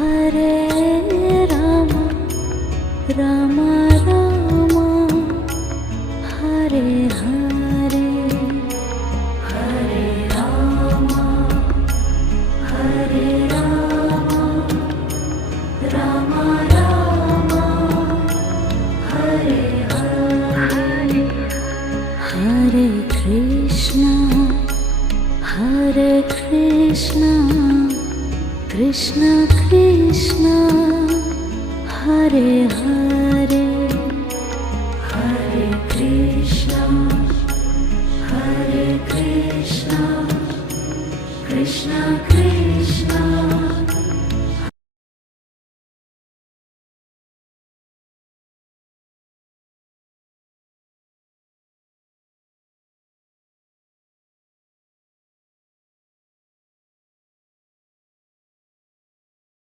హరే రామ రామ రామ హరే హరే హరే రామ హరే రామ రామ రామ హరే హరే హరే కృష్ణ కృష్ణ కృష్ణ హరే హరే హరే కృష్ణ కృష్ణ కృష్ణ